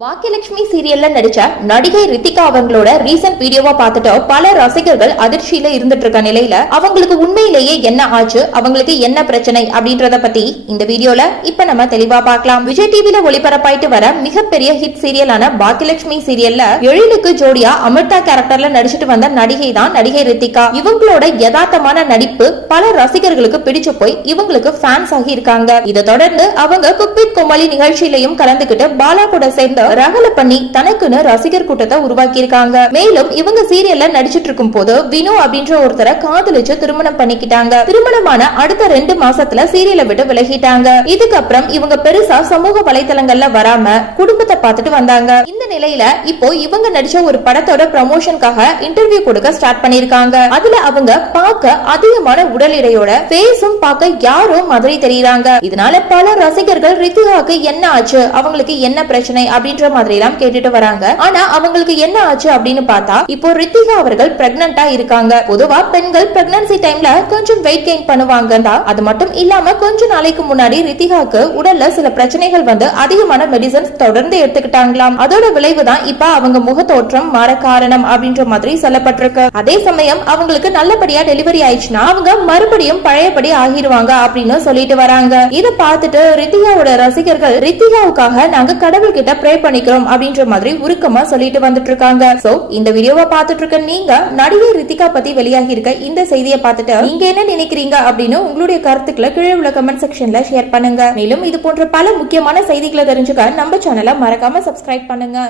பாக்கியலட்சுமி சீரியல்ல நடிச்ச நடிகை ரித்திகா அவங்களோட ரீசன்ட் வீடியோவா பார்த்துட்டு பல ரசிகர்கள் அதிர்ச்சியில இருந்துட்டு இருக்க நிலையில அவங்களுக்கு உண்மையிலேயே என்ன ஆச்சு அவங்களுக்கு என்ன பிரச்சனை அப்படின்றத பத்தி இந்த வீடியோல இப்ப நம்ம தெளிவா பார்க்கலாம். விஜய் டிவில ஒளிபரப்பாயிட்டு வர மிகப்பெரிய ஹிட் சீரியலான பாக்கியலட்சுமி சீரியல்ல எழிலுக்கு ஜோடியா அமிர்தா கேரக்டர்ல நடிச்சிட்டு வந்த நடிகை தான் நடிகை ரித்திகா. இவங்களோட யதார்த்தமான நடிப்பு பல ரசிகர்களுக்கு பிடிச்சு போய் இவங்களுக்கு ஃபேன்ஸ் ஆகி இருக்காங்க. இதை தொடர்ந்து அவங்க குக்வித் கோமாளி நிகழ்ச்சியிலையும் கலந்துகிட்டு பாலா கூட சேர்ந்து ரகல பண்ணி தனக்குன்னு ரசிகர் கூட்டத்தை உருவாக்கி இருக்காங்க மேலும் இவங்க சீரியல்ல நடிச்சிட்டு இருக்கும் போது வினு அப்படின்ற ஒருத்தரை காதலிச்சு திருமணம் பண்ணிக்கிட்டாங்க. திருமணமான அடுத்த ரெண்டு மாசத்துல சீரியலை விட்டு விலகிட்டாங்க. இதுக்கப்புறம் இவங்க பெருசா சமூக வலைதளங்கள்ல வராம குடும்பத்தை பார்த்துட்டு வந்தாங்க. இந்த நிலையில இப்போ இவங்க நடிச்ச ஒரு படத்தோட ப்ரமோஷனுக்காக இன்டர்வியூ கொடுக்க ஸ்டார்ட் பண்ணிருக்காங்க அதுல அவங்க பார்க்க அதிகமான உடல் எடையோட பேஸும் பார்க்க யாரோ மாதிரி தெரியுறாங்க. இதனால பல ரசிகர்கள் ரித்திகாக்கு என்ன ஆச்சு அவங்களுக்கு என்ன பிரச்சனை அப்படின்ற மாதிரி எல்லாம் கேட்டுட்டு வராங்க. ஆனா அவங்களுக்கு என்ன ஆச்சு அப்படின்னு பார்த்தா இப்போ ரித்திகா அவர்கள் பிரெக்னண்டா இருக்காங்க. பொதுவா பெண்கள் பிரெக்னன்சி டைம்ல கொஞ்சம் வெயிட் கெயின் பண்ணுவாங்க அது மட்டும் இல்லாம கொஞ்ச நாளைக்கு முன்னாடி ரித்திகாக்கு உடல்ல சில பிரச்சனைகள் வந்து அதிகமான மெடிசன்ஸ் தொடர்ந்து எடுத்துக்கிட்டாங்களாம். அதோட விளைவுதான் இப்ப அவங்க முகத்தோற்றம் மாற காரணம் அப்படின்ற மாதிரி சொல்லப்பட்டிருக்கு. அதே சமயம் அவங்களுக்கு நல்லபடியா டெலிவரி ஆயிடுச்சுன்னா அவங்க மறுபடியும் பழையபடி ஆகிருவாங்க அப்படின்னு சொல்லிட்டு வராங்க. இதை பார்த்துட்டு ரித்திகாவோட ரசிகர்கள் ரித்திகாவுக்காக நாங்க கடவுள் கிட்ட ப்ரே பண்ணிக்கிறோம் அப்படின்ற மாதிரி உருக்கமா சொல்லிட்டு வந்துட்டு இருக்காங்க. சோ இந்த வீடியோவை பார்த்துட்டு இருக்க நீங்க நடிகை ரித்திகா பத்தி வெளியாகி இருக்க இந்த செய்தியை பார்த்துட்டு நீங்க என்ன நினைக்கிறீங்க அப்படின்னு உங்களுடைய கருத்துக்களை கீழே உள்ள கமெண்ட் செக்ஷன்ல ஷேர் பண்ணுங்க. மேலும் இது போன்ற பல முக்கியமான செய்திகளை தெரிஞ்சுக்க நம்ம சேனலை மறக்காம சப்ஸ்கிரைப் பண்ணுங்க.